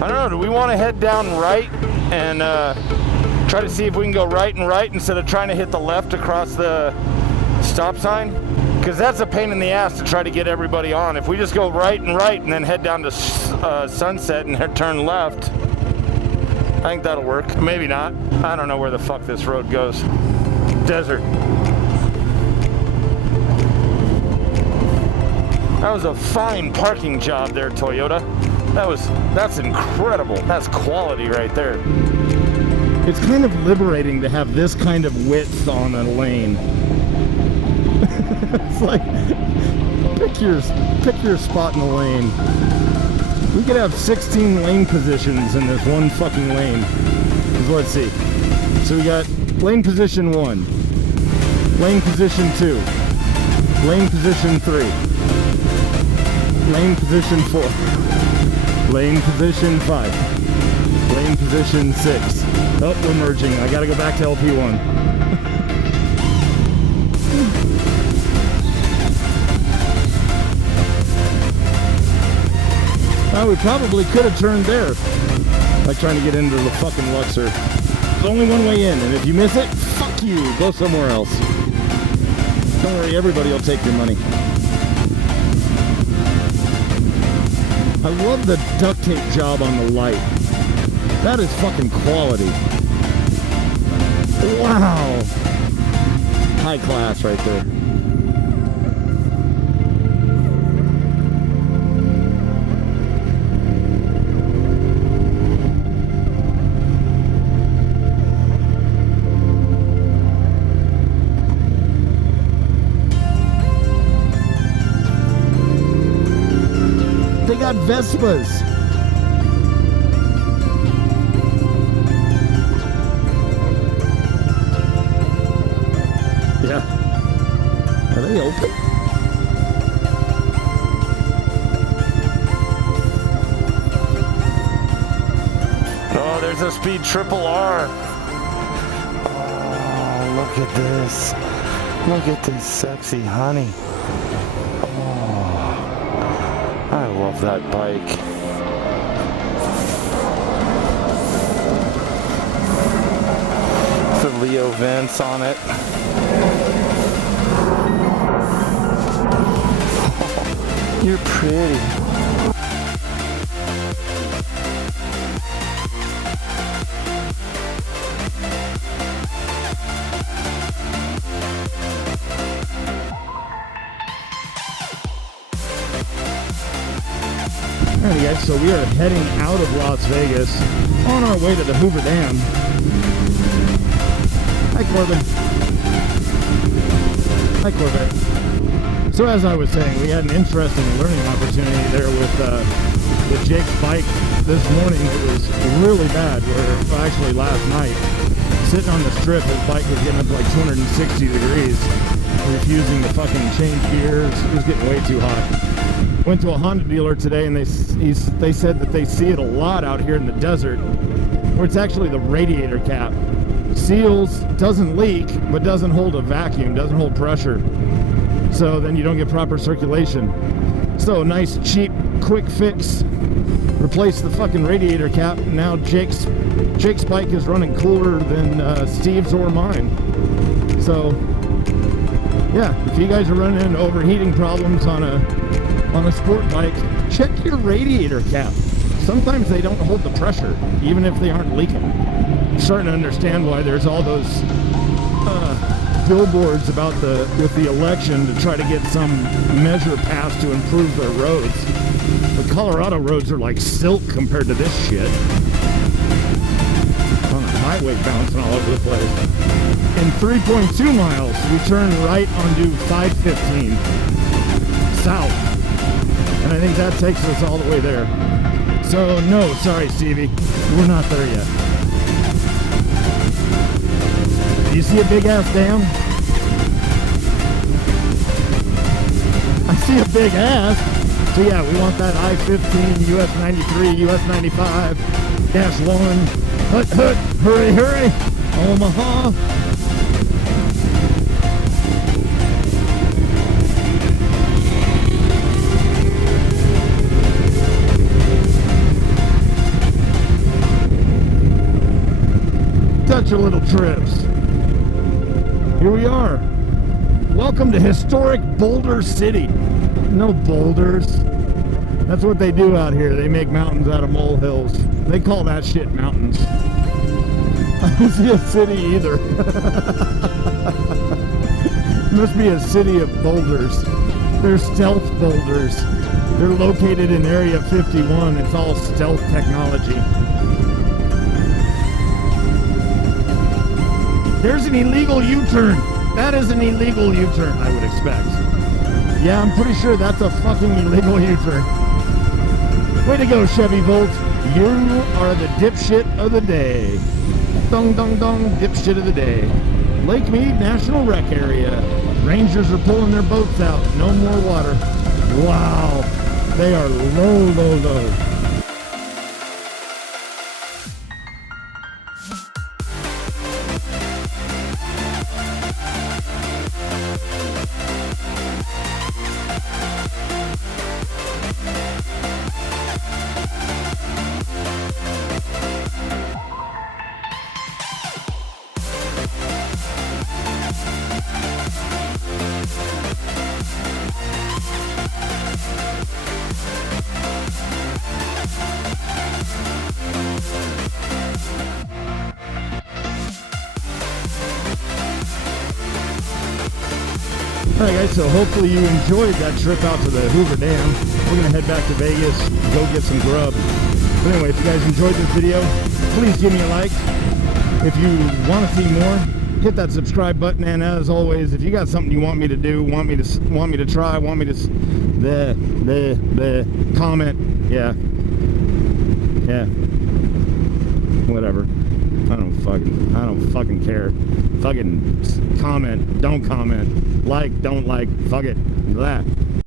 I don't know, do we want to head down right and try to see if we can go right and right instead of trying to hit the left across the stop sign? Because that's a pain in the ass to try to get everybody on. If we just go right and then head down to Sunset and turn left, I think that'll work. Maybe not. I don't know where the fuck this road goes. Desert. That was a fine parking job there, Toyota. That's incredible. That's quality right there. It's kind of liberating to have this kind of width on a lane. It's like, pick your spot in the lane. We could have 16 lane positions in this one fucking lane. So let's see. So we got lane position 1, lane position 2, lane position 3, lane position 4, lane position 5, lane position 6. Oh, we're merging. I gotta go back to LP1. We probably could have turned there, like trying to get into the fucking Luxor. There's only one way in, and if you miss it, fuck you, go somewhere else. Don't worry, everybody will take your money. I love the duct tape job on the light. That is fucking quality. Wow. High class right there. Got Vespas. Yeah. Are they open? Oh, there's a Speed Triple R. Oh, look at this. Look at this sexy honey. I love that bike. The Leo vents on it. Oh, you're pretty. Alrighty guys, so we are heading out of Las Vegas on our way to the Hoover Dam. Hi Corbin. Hi Corvette. So as I was saying, we had an interesting learning opportunity there with Jake's bike this morning. It was really bad, where actually last night, sitting on the strip, his bike was getting up to like 260 degrees, refusing to fucking change gears. It was getting way too hot. Went to a Honda dealer today, and they said that they see it a lot out here in the desert, where it's actually the radiator cap. Seals, doesn't leak, but doesn't hold a vacuum, doesn't hold pressure. So then you don't get proper circulation. So nice, cheap, quick fix. Replace the fucking radiator cap. Now Jake's bike is running cooler than Steve's or mine. So yeah, if you guys are running into overheating problems on a sport bike, check your radiator cap. Sometimes they don't hold the pressure, even if they aren't leaking. I'm starting to understand why there's all those billboards with the election to try to get some measure passed to improve their roads. The Colorado roads are like silk compared to this shit. On a highway bouncing all over the place. In 3.2 miles, we turn right onto 515 south. And I think that takes us all the way there. So, no, sorry, Stevie. We're not there yet. Do you see a big-ass dam? I see a big ass. So, yeah, we want that I-15, US 93, US 95, Dash 1. Hut, hut, hurry, hurry. Omaha. bunch of little trips. Here we are. Welcome to historic Boulder City. No boulders. That's what they do out here. They make mountains out of molehills. They call that shit mountains. I don't see a city either. Must be a city of boulders. They're stealth boulders. They're located in Area 51. It's all stealth technology. There's an illegal U-turn. That is an illegal U-turn, I would expect. Yeah, I'm pretty sure that's a fucking illegal U-turn. Way to go, Chevy Volt. You are the dipshit of the day. Dong, dong, dong, dipshit of the day. Lake Mead National Rec Area. Rangers are pulling their boats out. No more water. Wow. They are low, low, low. Alright guys, so hopefully you enjoyed that trip out to the Hoover Dam. We're going to head back to Vegas, go get some grub. But anyway, if you guys enjoyed this video, please give me a like. If you want to see more, hit that subscribe button. And as always, if you got something you want me to do, want me to try, want me to comment, yeah, whatever. I don't fucking care. Fucking comment, don't comment, like, don't like, fuck it, that.